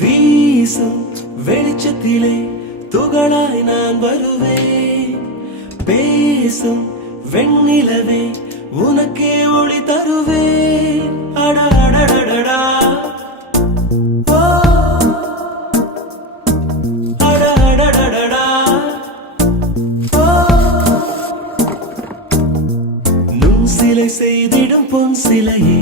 வீசும் வெளிச்சத்திலே துகளாய் நான் வருவேன். பேசும் வெண்ணிலவே உனக்கே ஒளி தருவேன். அட அடடடடா ஓ அட அடடடடா ஓ நுண் சிலை செய்திடும் பொன் சிலையே